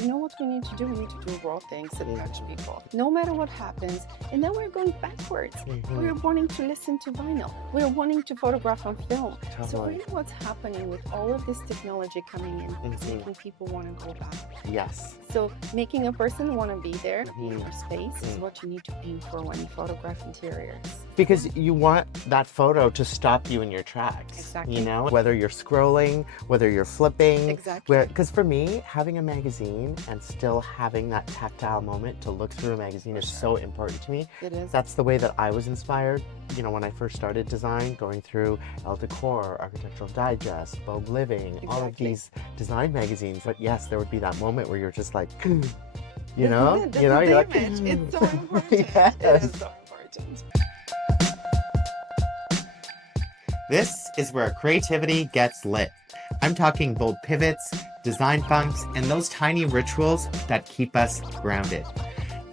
you know what we need to do? We need to do raw things and touch people, no matter what happens. And then we're going backwards. We're wanting to listen to vinyl. We're wanting to photograph on film. So Totally. really what's happening with all of this technology coming in is making people want to go back. Yes. So making a person want to be there in your space is what you need to aim for when you photograph interiors. Because you want that photo to stop you in your tracks. Exactly. You know, whether you're scrolling, whether you're flipping. Exactly. Because for me, having a magazine and still having that tactile moment to look through a magazine is so important to me. It is. That's the way that I was inspired. You know, when I first started design, going through Elle Decor, Architectural Digest, Vogue Living, all of these design magazines. But yes, there would be that moment where you're just like, you know, This you're like, image. It's so important. Yes. It is so important. This is where creativity gets lit. I'm talking bold pivots, design funks, and those tiny rituals that keep us grounded.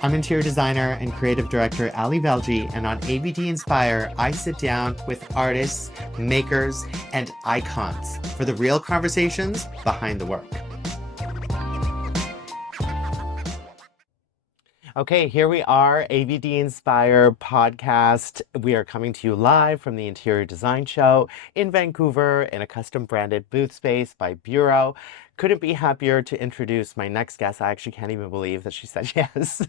I'm interior designer and creative director Ali Velji, and on AVD Inspire, I sit down with artists, makers, and icons for the real conversations behind the work. Okay, here we are, AVD Inspire podcast. We are coming to you live from the Interior Design Show in Vancouver in a custom branded booth space by Bureau. Couldn't be happier to introduce my next guest. I actually can't even believe that she said yes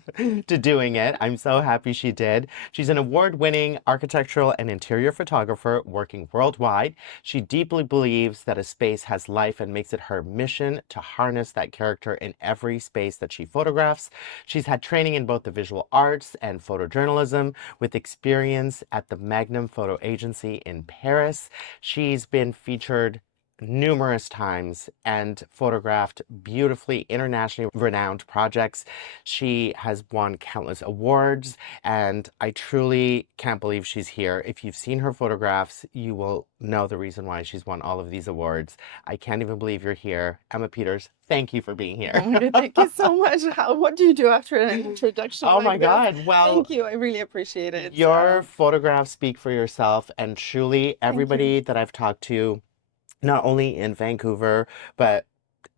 to doing it. I'm so happy she did. She's an award-winning architectural and interior photographer working worldwide. She deeply believes that a space has life and makes it her mission to harness that character in every space that she photographs. She's had training in both the visual arts and photojournalism with experience at the Magnum photo agency in Paris. She's been featured numerous times and photographed beautifully internationally renowned projects. She has won countless awards, and I truly can't believe she's here. If you've seen her photographs, you will know the reason why she's won all of these awards. I can't even believe you're here. Ema Peters, thank you for being here. Thank you so much. What do you do after an introduction? Oh like my this? God. Well, Thank you. I really appreciate it. your photographs speak for yourself, and truly everybody that I've talked to, not only in Vancouver, but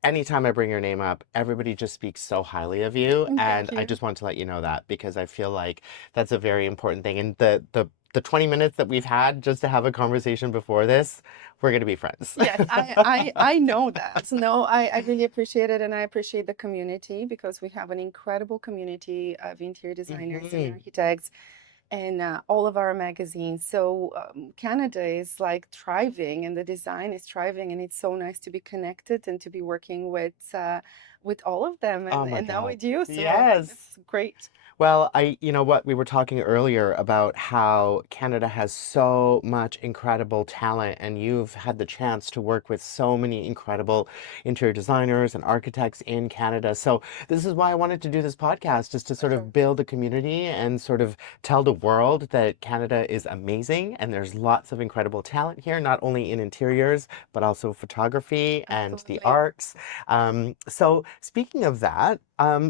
anytime I bring your name up, everybody just speaks so highly of you. And I just want to let you know that, because I feel like that's a very important thing. And the 20 minutes that we've had just to have a conversation before this, we're going to be friends. Yes, I know that. No, I really appreciate it, and I appreciate the community, because we have an incredible community of interior designers and architects, and all of our magazines. So Canada is like thriving, and the design is thriving, and it's so nice to be connected and to be working with all of them, and now with you. So Yes. it's great. Well, you know what, we were talking earlier about how Canada has so much incredible talent, and you've had the chance to work with so many incredible interior designers and architects in Canada. So this is why I wanted to do this podcast, is to sort of build a community and sort of tell the world that Canada is amazing, and there's lots of incredible talent here, not only in interiors, but also photography and the arts. So speaking of that,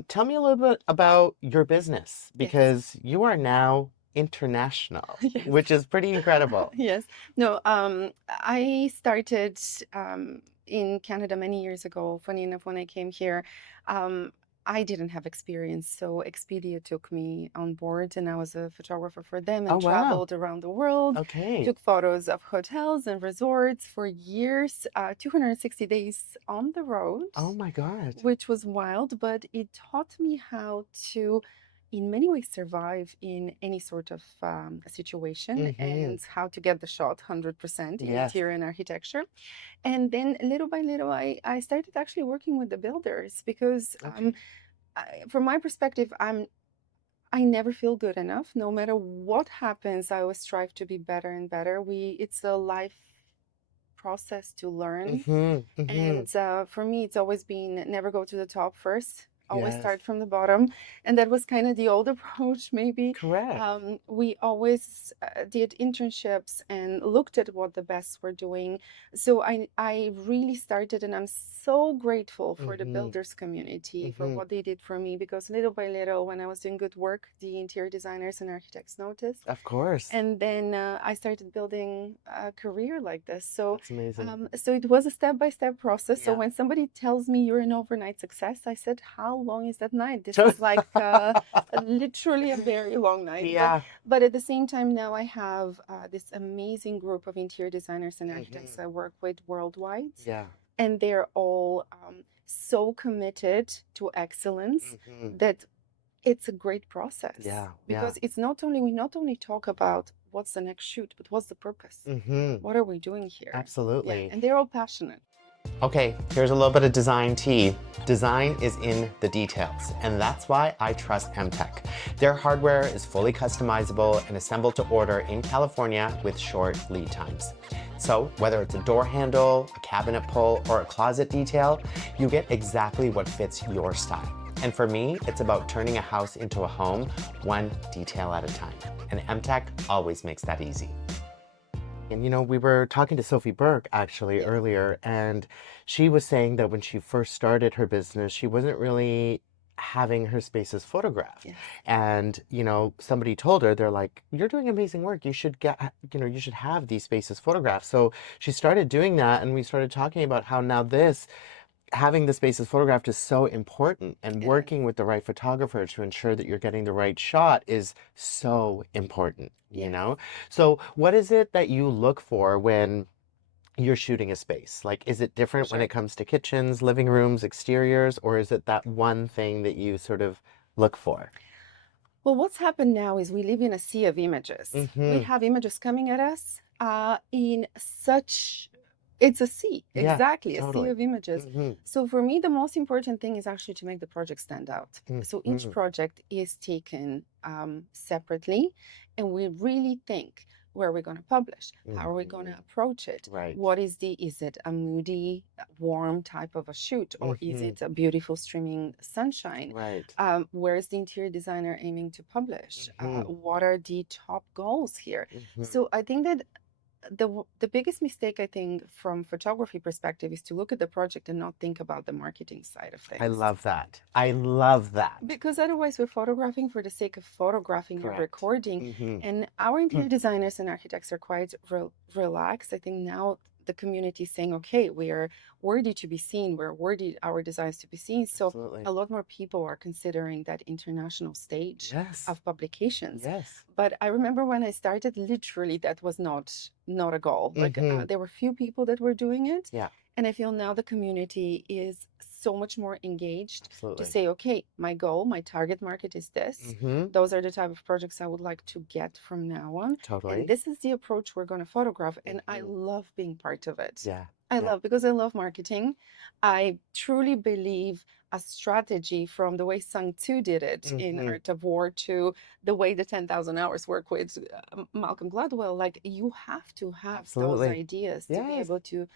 tell me a little bit about your business, because you are now international, which is pretty incredible. Yes. No, I started in Canada many years ago. Funny enough, when I came here, I didn't have experience. So Expedia took me on board, and I was a photographer for them, and traveled around the world. Okay. Took photos of hotels and resorts for years, 260 days on the road. Oh my God. Which was wild, but it taught me how to, in many ways, survive in any sort of situation, and how to get the shot 100% in interior and architecture. And then little by little, I started actually working with the builders, because from my perspective, I never feel good enough. No matter what happens, I always strive to be better and better. It's a life process to learn. And for me, it's always been never go to the top first. always Yes. start from the bottom. And that was kind of the old approach, maybe. Correct. We always did internships and looked at what the best were doing. So I really started, and I'm so grateful for the Mm-hmm. builders community for Mm-hmm. what they did for me, because little by little, when I was doing good work, the interior designers and architects noticed. Of course. And then I started building a career like this. So, That's amazing. so it was a step-by-step process. So Yeah. when somebody tells me you're an overnight success, I said, "How long is that night?" This is like literally a very long night. Yeah. But at the same time, now I have this amazing group of interior designers and architects I work with worldwide, Yeah. and they're all so committed to excellence that it's a great process. Yeah. Because it's not only, we not only talk about what's the next shoot, but what's the purpose? Mm-hmm. What are we doing here? Absolutely. Yeah, and they're all passionate. Okay, here's a little bit of design tea. Design is in the details, and that's why I trust MTech. Their hardware is fully customizable and assembled to order in California with short lead times. So whether it's a door handle, a cabinet pull, or a closet detail, you get exactly what fits your style. And for me, it's about turning a house into a home, one detail at a time. And MTech always makes that easy. And you know, we were talking to Sophie Burke actually earlier, and she was saying that when she first started her business, she wasn't really having her spaces photographed. Yes. And, you know, somebody told her, they're like, "You're doing amazing work. You should get, you know, you should have these spaces photographed." So she started doing that, and we started talking about how now having the spaces photographed is so important, and working with the right photographer to ensure that you're getting the right shot is so important, you know? So what is it that you look for when you're shooting a space? Like, is it different when it comes to kitchens, living rooms, exteriors, or is it that one thing that you sort of look for? Well, what's happened now is we live in a sea of images. We have images coming at us in such, it's a sea, exactly, a sea of images. So for me, the most important thing is actually to make the project stand out. So each project is taken separately, and we really think, where are we going to publish? How are we going to approach it? Right. What is it a moody, warm type of a shoot, or is it a beautiful streaming sunshine? Right. Where is the interior designer aiming to publish? What are the top goals here? So I think that the biggest mistake, I think, from photography perspective, is to look at the project and not think about the marketing side of things. I love that. I love that. Because otherwise we're photographing for the sake of photographing or recording. And our interior designers and architects are quite relaxed. I think now the community is saying, okay, we are worthy to be seen, we're worthy our designs to be seen. So a lot more people are considering that international stage of publications. But I remember when I started, literally that was not a goal. Like there were few people that were doing it. And I feel now the community is so much more engaged to say, okay, my goal, my target market is this. Those are the type of projects I would like to get from now on. And this is the approach we're going to photograph. And I love being part of it. I love, because I love marketing. I truly believe a strategy, from the way Sung Tu did it in Art of War to the way the 10,000 Hours work with Malcolm Gladwell. Like, you have to have those ideas to be able to,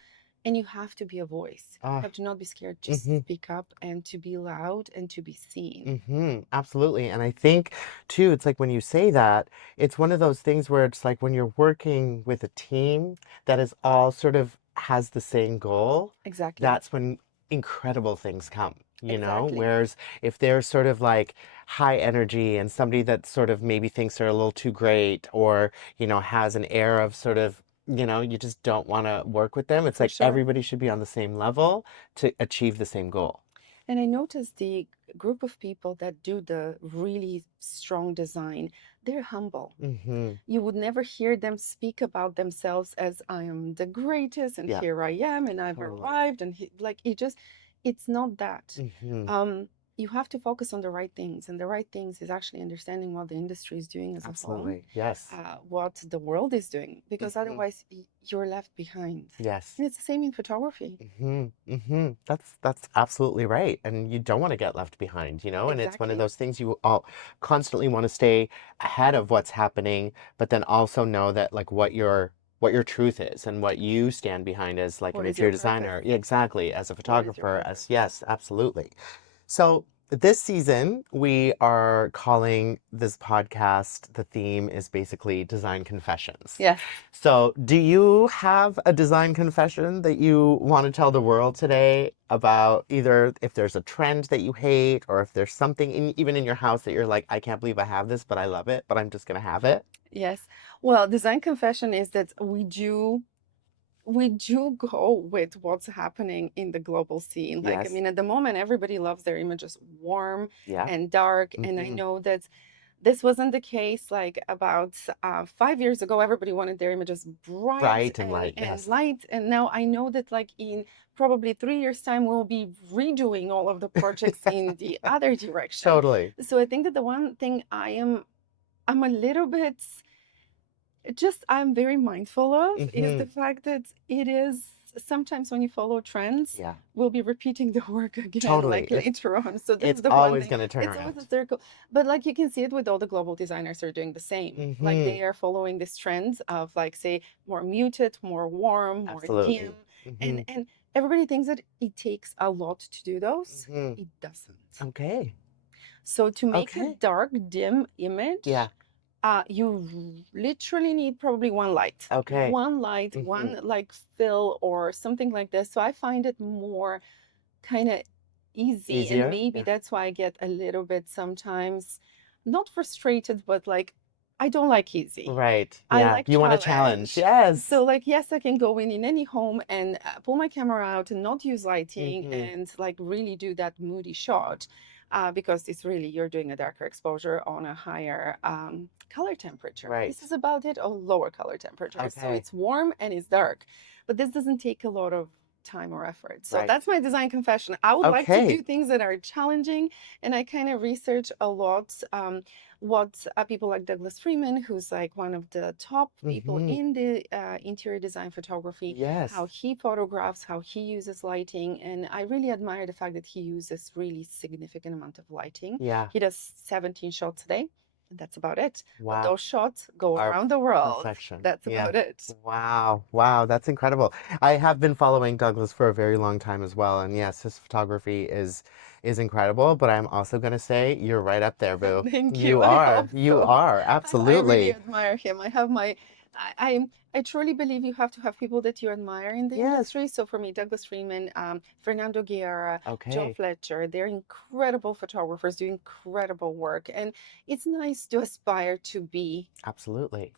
and you have to be a voice. You have to not be scared to speak up and to be loud and to be seen. Absolutely. And I think, too, it's like when you say that, it's one of those things where it's like when you're working with a team that is all sort of has the same goal. Exactly. That's when incredible things come, you know? Whereas if they're sort of like high energy and somebody that sort of maybe thinks they're a little too great, or, you know, has an air of sort of, you know, you just don't want to work with them. It's like everybody should be on the same level to achieve the same goal. And I noticed the group of people that do the really strong design, they're humble. You would never hear them speak about themselves as, I am the greatest, and here I am, and I've arrived, and like, it's not that. You have to focus on the right things, and the right things is actually understanding what the industry is doing as a whole. What the world is doing, because otherwise you're left behind. And it's the same in photography. That's absolutely right. And you don't want to get left behind, you know? And it's one of those things you all constantly want to stay ahead of what's happening, but then also know that, like, what your truth is and what you stand behind as like an interior designer. Exactly. As a photographer, as absolutely. So this season, we are calling this podcast, the theme is basically design confessions. Yes. So, do you have a design confession that you want to tell the world today about either if there's a trend that you hate or if there's something even in your house that you're like, I can't believe I have this, but I love it, but I'm just going to have it? Yes. Well, design confession is that we do go with what's happening in the global scene. Like, I Yes. mean, at the moment, everybody loves their images warm Yeah. and dark. And I know that this wasn't the case like about 5 years ago. Everybody wanted their images bright Bright and light. and Yes. light. And now I know that like in probably 3 years' time, we'll be redoing all of the projects in the other direction. Totally. So I think that the one thing I'm a little bit just I'm very mindful of is the fact that it is sometimes when you follow trends, Yeah. we'll be repeating the work again Totally. like later on. So this It's is the one always thing. going to turn It's always a around. circle. But like you can see it with all the global designers are doing the same. Like they are following this trend of like say more muted, more warm, more Absolutely. dim. And everybody thinks that it takes a lot to do those. It doesn't. Okay. So to make a Okay. dark, dim image, Yeah. you literally need probably one light. Okay. One light, one like fill or something like this. So I find it more kind of easy. Easier? And maybe Yeah. that's why I get a little bit sometimes not frustrated, but like I don't like easy. Right. I Yeah. like You want a challenge. Yes. So like yes, I can go in any home and pull my camera out and not use lighting and like really do that moody shot. Because it's really you're doing a darker exposure on a higher color temperature. Right. This is about it, a lower color temperature. So Okay. it's warm and it's dark, but this doesn't take a lot of time or effort. So Right. that's my design confession. I would like to Okay. do things that are challenging, and I kind of research a lot what people like Douglas Freeman, who's like one of the top people in the interior design photography, Yes. how he photographs, how he uses lighting. And I really admire the fact that he uses really significant amount of lighting. Yeah. He does 17 shots a day. And that's about it. Wow. But those shots go Are around the world. perfection. That's Yeah. about it. Wow. Wow. That's incredible. I have been following Douglas for a very long time as well. And yes, his photography is incredible. But I'm also going to say you're right up there, boo. Thank you. You I are. hope You so. are. I really Absolutely. admire him. I have my, I truly believe you have to have people that you admire in the Yes. industry. So for me, Douglas Freeman, Fernando Guerra, Joe Okay. Fletcher, they're incredible photographers, do incredible work. And it's nice to aspire to be Absolutely.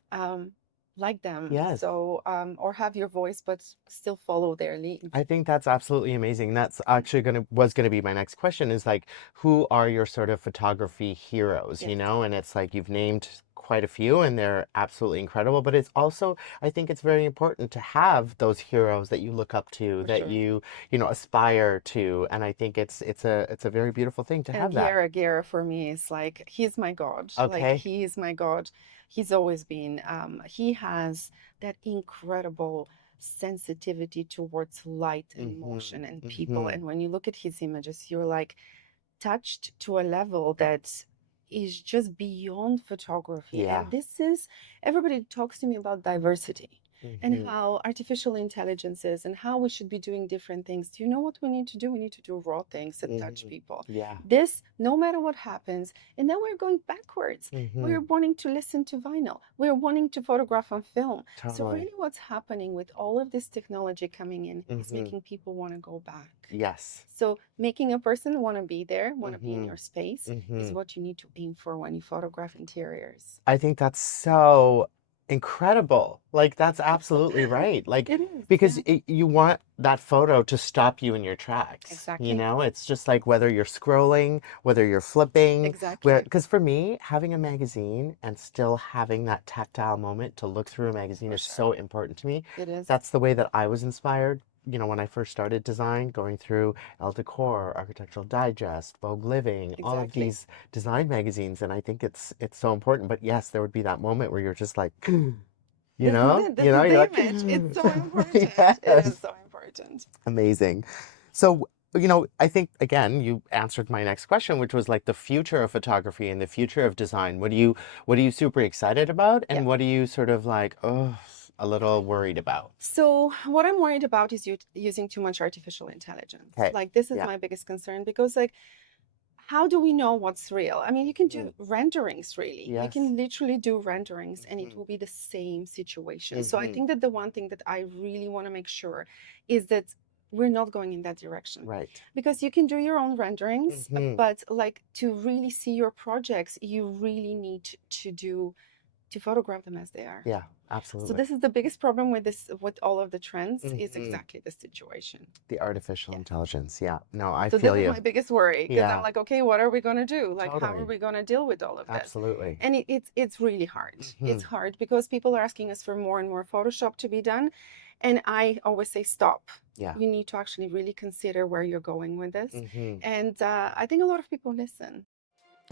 like them. Yes. So, or have your voice, but still follow their lead. I think that's absolutely amazing. That's actually was gonna be my next question is like, who are your sort of photography heroes, you Yes. know? And it's like you've named quite a few and they're absolutely incredible, but it's also, I think it's very important to have those heroes that you look up to, For that sure. you know, aspire to. And I think it's a very beautiful thing to have And that. Guerra for me is like he's my god. Okay. Like he is my god. He's always been. He has that incredible sensitivity towards light and motion and people. And when you look at his images, you're like touched to a level that is just beyond photography. Yeah. And this is everybody talks to me about diversity and how artificial intelligence is and how we should be doing different things. Do you know what we need to do? We need to do raw things that touch people. Yeah. This, no matter what happens, and then we're going backwards. We're wanting to listen to vinyl. We're wanting to photograph on film. So Totally. really what's happening with all of this technology coming in is making people want to go back. Yes. So making a person want to be there, want to be in your space is what you need to aim for when you photograph interiors. I think that's so incredible. Like that's absolutely right. Like It is, because yeah. you want that photo to stop you in your tracks. Exactly. You know, it's just like whether you're scrolling, whether you're flipping, Exactly. because for me, having a magazine and still having that tactile moment to look through a magazine is so important to me. It is. That's the way that I was inspired. You know, when I first started design, going through Elle Decor, Architectural Digest, Vogue Living, all of Exactly. these design magazines, and I think it's so important. But yes, there would be that moment where you're just like, you know, This you know, is you're the like, image. It's so important. It yes, is so important. amazing. So, you know, I think again, you answered my next question, which was like the future of photography and the future of design. What are you super excited about, and Yeah. what are you sort of like, oh, a little worried about? So what I'm worried about is using too much artificial intelligence. Okay. Like this is Yeah. my biggest concern because like how do we know what's real? I mean, you can do renderings, really. You Yes. can literally do renderings and it will be the same situation. So I think that the one thing that I really want to make sure is that we're not going in that direction. Right. Because you can do your own renderings, but like to really see your projects, you really need to photograph them as they are. Yeah, absolutely. So this is the biggest problem with this, with all of the trends, is exactly the situation. The artificial intelligence. Yeah. No, I So feel this you. is my biggest worry, because Yeah. I'm like, okay, what are we going to do? Like, how are Totally. we going to deal with all of this? Absolutely. And it's really hard. It's hard because people are asking us for more and more Photoshop to be done. And I always say, stop. Yeah. You need to actually really consider where you're going with this. And I think a lot of people listen.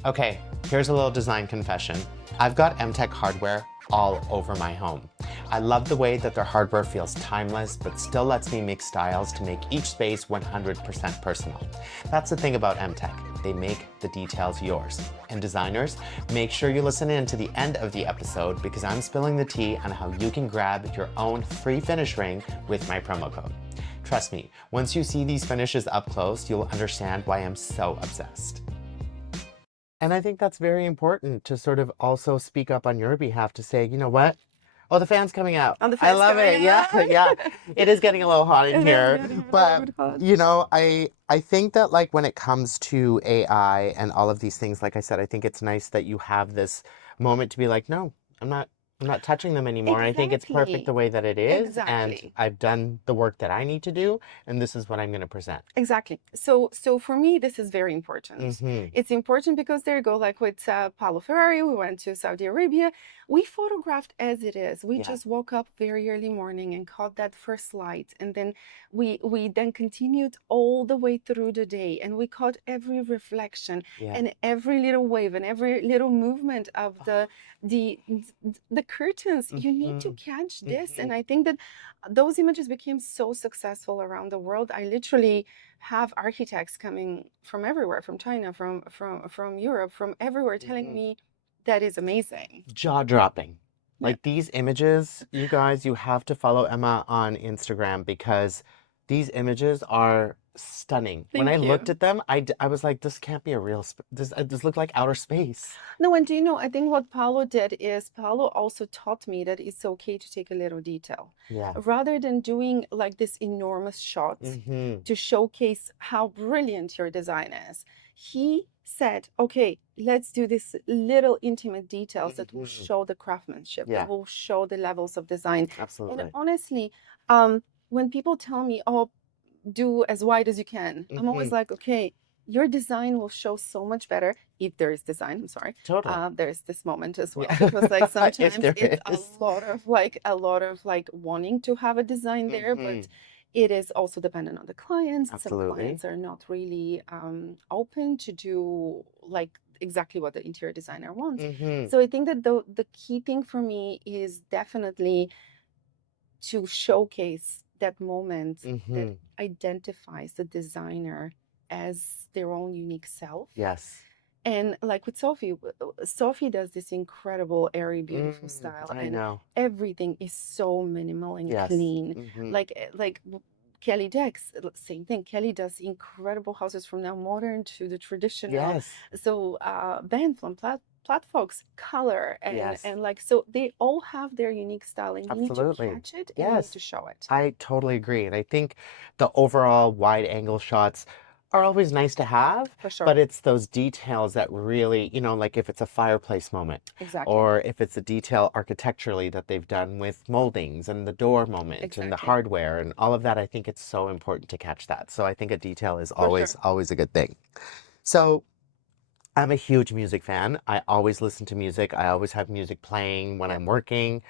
Okay, here's a little design confession. I've got MTech hardware all over my home. I love the way that their hardware feels timeless, but still lets me mix styles to make each space 100% personal. That's the thing about MTech. They make the details yours. And designers, make sure you listen in to the end of the episode, because I'm spilling the tea on how you can grab your own free finish ring with my promo code. Trust me, once you see these finishes up close, you'll understand why I'm so obsessed. And I think that's very important to sort of also speak up on your behalf to say, you know what? Oh, the fan's coming out. Oh, the fan's I love it. coming Yeah, out. yeah. It is getting a little hot in It is here. getting a little But, bit hot. you know, I think that like when it comes to AI and all of these things, like I said, I think it's nice that you have this moment to be like, no, I'm not touching them anymore. I think it's perfect the way that it is. And Exactly. I've done the work that I need to do, and this is what I'm going to present. Exactly. So for me, this is very important. It's important because there you go, like with Paulo Ferrari, we went to Saudi Arabia. We photographed as it is. We just woke up very early morning and caught that first light. And then we then continued all the way through the day. And we caught every reflection and every little wave and every little movement of the curtains. You need to catch this. And I think that those images became so successful around the world. I literally have architects coming from everywhere, from China, from Europe, from everywhere, telling me that is amazing. Jaw-dropping. Like these images, you guys, you have to follow Emma on Instagram, because these images are stunning. When I looked at them, I was like, this can't be a real, this looked like outer space. No, and do you know, I think what Paulo did is Paulo also taught me that it's okay to take a little detail. Yeah. Rather than doing like this enormous shot to showcase how brilliant your design is, he said, okay, let's do this little intimate details that will show the craftsmanship, that will show the levels of design. Absolutely. And honestly, when people tell me, oh, do as wide as you can, I'm always like, okay, your design will show so much better if there is design. I'm sorry. Totally. There's this moment as well, because like sometimes it's is. a lot of like wanting to have a design there, but it is also dependent on the clients. Absolutely. Some clients are not really open to do like exactly what the interior designer wants. So I think that the key thing for me is definitely to showcase that moment that identifies the designer as their own unique self. Yes. And like with Sophie does this incredible, airy, beautiful style. I know. Everything is so minimal and clean. Like Kelly Dex, same thing. Kelly does incredible houses from now modern to the traditional. Yes. So Ben from Platfolks, color, and like, so they all have their unique style, and you need to catch it and you need to show it. I totally agree. And I think the overall wide angle shots are always nice to have, For sure. but it's those details that really, you know, like if it's a fireplace moment, Exactly. or if it's a detail architecturally that they've done with moldings and the door moment and the hardware and all of that, I think it's so important to catch that. So I think a detail is always a good thing. So I'm a huge music fan. I always listen to music. I always have music playing when I'm working.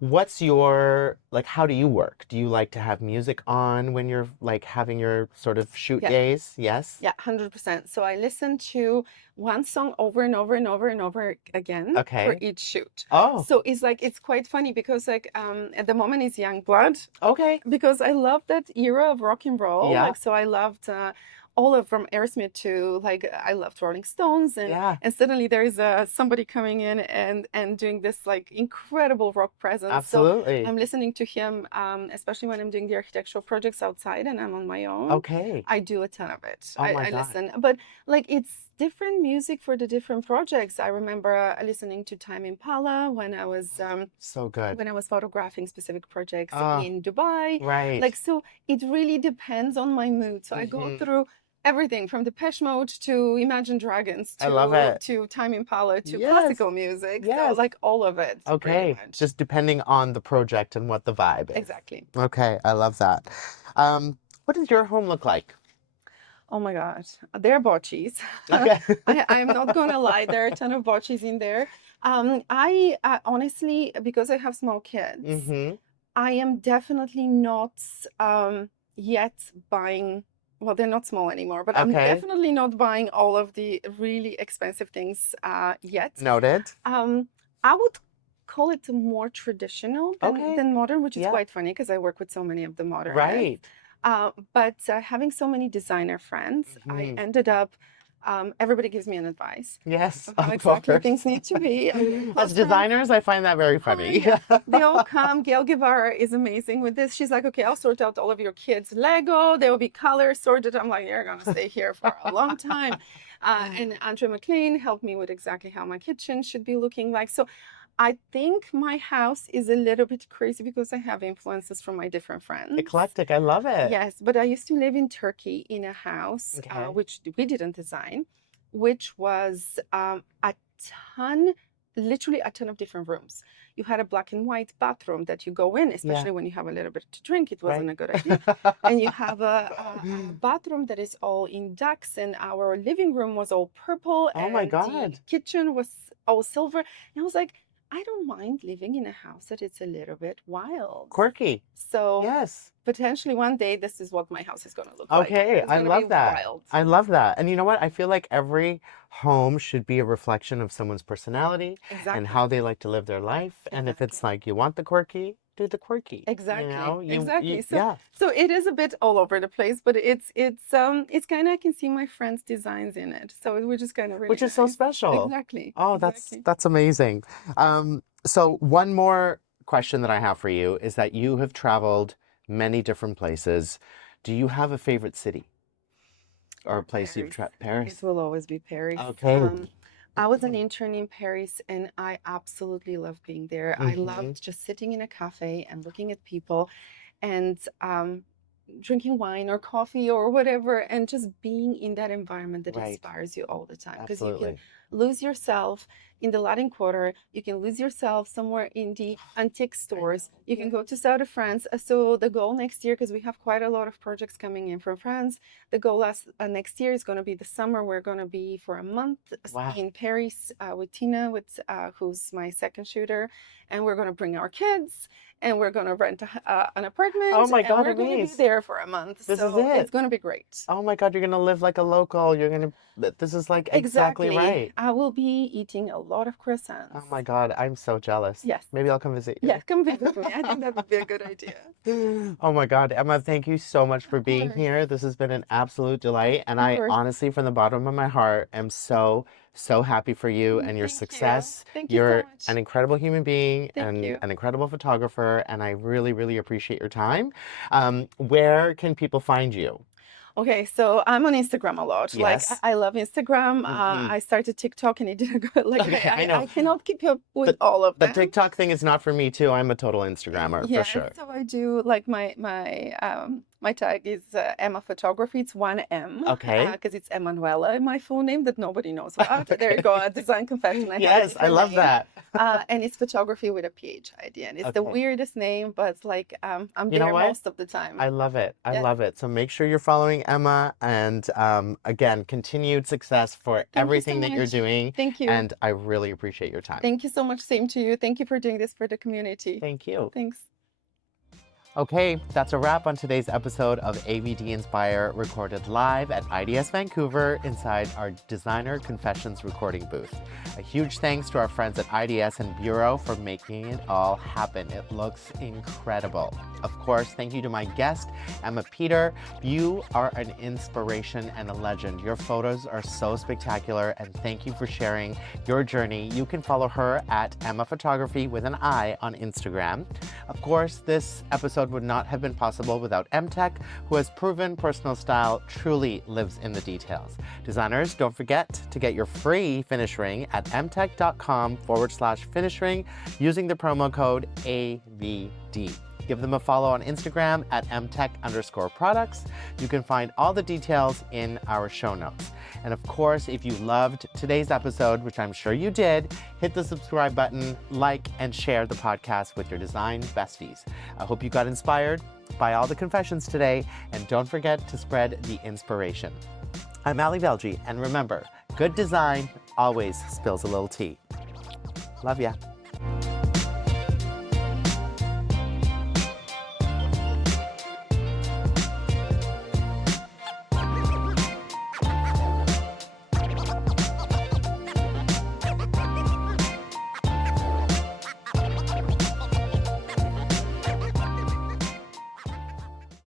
What's your, like, how do you work? Do you like to have music on when you're like having your sort of shoot days? Yes? Yeah, 100%. So I listen to one song over and over and over and over again for each shoot. Oh. So it's like, it's quite funny because like at the moment it's Young Blood. Okay. Because I love that era of rock and roll. Yeah. Like, so I loved all of from Aerosmith to like I loved Rolling Stones, and suddenly there is somebody coming in and doing this like incredible rock presence. Absolutely. So I'm listening to him, especially when I'm doing the architectural projects outside and I'm on my own. Okay. I do a ton of it. Oh my I God. listen, but like different music for the different projects. I remember listening to Time Impala So good. when I was photographing specific projects Ah, in Dubai. right. Like, so it really depends on my mood. So I go through everything from Depeche Mode to Imagine Dragons I love it. to Time Impala to Yes. classical music. So Yes. like all of it, pretty Okay. much. Just depending on the project and what the vibe is. Exactly. Okay, I love that. What does your home look like? Oh my God, they're botchies. Okay. I'm not gonna lie, there are a ton of botchies in there. I honestly, because I have small kids, Mm-hmm. I am definitely not yet buying. Well, they're not small anymore, but I'm Okay. definitely not buying all of the really expensive things yet. Noted. I would call it more traditional Okay. than modern, which is Yeah. quite funny because I work with so many of the modern. Right. But having so many designer friends, I ended up, everybody gives me an advice Yes, of how of exactly course. things need to be. As Plus friends, designers, I find that very funny. yeah, they all come. Gail Guevara is amazing with this. She's like, okay, I'll sort out all of your kids' Lego. They will be color sorted. I'm like, you're gonna stay here for a long time. And Andrea McLean helped me with exactly how my kitchen should be looking like. So I think my house is a little bit crazy because I have influences from my different friends. Eclectic, I love it. Yes, but I used to live in Turkey in a house, Okay. which we didn't design, which was a ton, literally a ton of different rooms. You had a black and white bathroom that you go in, especially when you have a little bit to drink. It wasn't a good idea. And you have a bathroom that is all in ducks, and our living room was all purple. Oh my and God. The kitchen was all silver. And I was like, I don't mind living in a house that it's a little bit wild. Quirky. So Yes. potentially one day this is what my house is going to look like. Okay, It's I gonna love be that. wild. I love that. And you know what? I feel like every home should be a reflection of someone's personality Exactly. and how they like to live their life. And if it's like you want the quirky, do the quirky. Exactly. You know? Exactly. Yeah. So it is a bit all over the place, but it's kind of, I can see my friends' designs in it. So which is kind of really Which is so nice. special. Exactly. Oh, Exactly. that's amazing. So one more question that I have for you is that you have traveled many different places. Do you have a favorite city or a place you've traveled? Paris? It will always be Paris. Okay. I was an intern in Paris and I absolutely loved being there. I loved just sitting in a cafe and looking at people and drinking wine or coffee or whatever and just being in that environment that inspires you all the time. Because you can lose yourself in the Latin Quarter, you can lose yourself somewhere in the antique stores, you can go to South of France. So the goal next year, because we have quite a lot of projects coming in from France, the goal next year is going to be the summer. We're going to be for a month in Paris with Tina, who's my second shooter, and we're going to bring our kids and we're going to rent an apartment. Oh my God, we're going to be there for a month. This is so it. It's going to be great. Oh my God, you're going to live like a local. This is like exactly right. I will be eating a lot of croissants. Oh my God, I'm so jealous. Yes. Maybe I'll come visit you. Yeah, come visit me. I think that would be a good idea. Oh my God, Emma, thank you so much for being here. This has been an absolute delight. And I honestly, from the bottom of my heart, am so happy for you and your success. Thank you You're so much. an incredible human being and you. an incredible photographer. And I really, really appreciate your time. Where can people find you? Okay, so I'm on Instagram a lot. Yes. Like I love Instagram. I started TikTok and it didn't go. Like I know. I cannot keep up with all of them. The TikTok thing is not for me too. I'm a total Instagrammer for sure. So I do like my tag is Ema Photography. It's 1M. Okay. Because it's Emanuela, my full name that nobody knows about. There you go. A design confession. Yes, I love that. And it's photography with a PH at the end. It's the weirdest name, but like I'm there most of the time. I love it. I love it. So make sure you're following Emma, and again, continued success for everything that you're doing. Thank you. And I really appreciate your time. Thank you so much. Same to you. Thank you for doing this for the community. Thank you. Thanks. Okay, that's a wrap on today's episode of AVD Inspire, recorded live at IDS Vancouver inside our Designer Confessions recording booth. A huge thanks to our friends at IDS and Bureau for making it all happen. It looks incredible. Of course, thank you to my guest, Ema Peter. You are an inspiration and a legend. Your photos are so spectacular, and thank you for sharing your journey. You can follow her at Ema Photography with an I on Instagram. Of course, this episode episode would not have been possible without MTech, who has proven personal style truly lives in the details. Designers, don't forget to get your free finish ring at mtech.com/finish ring using the promo code AVD. Give them a follow on Instagram at mtech_products. You can find all the details in our show notes. And of course, if you loved today's episode, which I'm sure you did, hit the subscribe button, like, and share the podcast with your design besties. I hope you got inspired by all the confessions today, and don't forget to spread the inspiration. I'm Ali Velji, and remember, good design always spills a little tea. Love ya.